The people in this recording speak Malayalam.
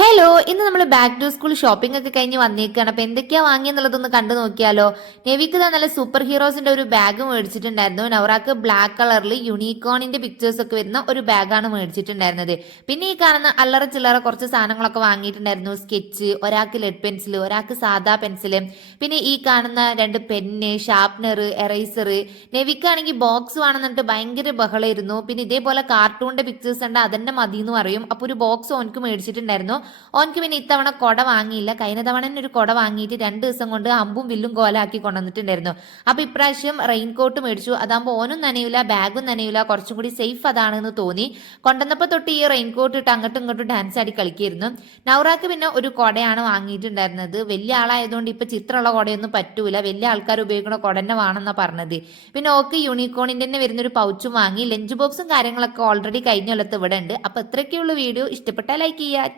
ഹലോ, ഇന്ന് നമ്മൾ ബാക്ക് ടു സ്കൂൾ ഷോപ്പിംഗ് ഒക്കെ കഴിഞ്ഞ് വന്നേക്കാണ്. അപ്പൊ എന്തൊക്കെയാ വാങ്ങിയെന്നുള്ളതൊന്ന് കണ്ടു നോക്കിയാലോ. നെവിക്ക് നല്ല സൂപ്പർ ഹീറോസിന്റെ ഒരു ബാഗ് മേടിച്ചിട്ടുണ്ടായിരുന്നു. നവറാക്ക് ബ്ലാക്ക് കളറിൽ യൂണിക്കോണിന്റെ പിക്ചേഴ്സ് ഒക്കെ വരുന്ന ഒരു ബാഗാണ് മേടിച്ചിട്ടുണ്ടായിരുന്നത്. പിന്നെ ഈ കാണുന്ന അല്ലറ ചില്ലറ കുറച്ച് സാധനങ്ങളൊക്കെ വാങ്ങിയിട്ടുണ്ടായിരുന്നു. സ്കെച്ച്, ഒരാൾക്ക് ലെഡ് പെൻസിൽ, ഒരാൾക്ക് സാധാ പെൻസില്, പിന്നെ ഈ കാണുന്ന രണ്ട് പെന്ന്, ഷാർപ്നർ, എറൈസർ. നെവിക്കാണെങ്കിൽ ബോക്സ് വേണമെന്നിട്ട് ഭയങ്കര ബഹളമായിരുന്നു. പിന്നെ ഇതേപോലെ കാർട്ടൂണിന്റെ പിക്ചേഴ്സ് ഉണ്ട്, അതെന്നെ മതി എന്ന് പറയും. അപ്പൊ ഒരു ബോക്സ് ഓനക്ക് മേടിച്ചിട്ടുണ്ടായിരുന്നു. ഓൻക്ക് പിന്നെ ഇത്തവണ കൊട വാങ്ങിയില്ല. കഴിഞ്ഞ തവണ തന്നെ ഒരു കൊട വാങ്ങിയിട്ട് 2 ദിവസം കൊണ്ട് അമ്പും വില്ലും കോലാക്കി കൊണ്ടുവന്നിട്ടുണ്ടായിരുന്നു. അപ്പൊ ഇപ്രാവശ്യം റെയിൻ കോട്ട് മേടിച്ചു. അതാകുമ്പോൾ ഓനും നനയില്ല, ബാഗും നനയില്ല, കുറച്ചും കൂടി സേഫ് അതാണെന്ന് തോന്നി. കൊണ്ടുവന്നപ്പോൾ തൊട്ട് ഈ റെയിൻ കോട്ട് ഇട്ട് അങ്ങോട്ടും ഇങ്ങോട്ടും ഡാൻസ് ആടി കളിക്കായിരുന്നു. നൗറാക്ക് പിന്നെ ഒരു കൊടയാണ് വാങ്ങിയിട്ടുണ്ടായിരുന്നത്. വലിയ ആളായതുകൊണ്ട് ഇപ്പൊ ചിത്രമുള്ള കൊടയൊന്നും പറ്റൂല, വലിയ ആൾക്കാർ ഉപയോഗിക്കുന്ന കൊട തന്നെ വേണമെന്നാ പറഞ്ഞത്. പിന്നെ ഓക്ക് യൂണിക്കോണിന്റെ തന്നെ വരുന്ന ഒരു പൗച്ചും വാങ്ങി. ലഞ്ച് ബോക്സും കാര്യങ്ങളൊക്കെ ഓൾറെഡി കഴിഞ്ഞ കൊല്ലത്ത് ഇവിടെ ഉണ്ട്. അപ്പൊ ഇത്രയൊക്കെയുള്ള വീഡിയോ. ഇഷ്ടപ്പെട്ടാൽ ലൈക്ക് ചെയ്യാൻ.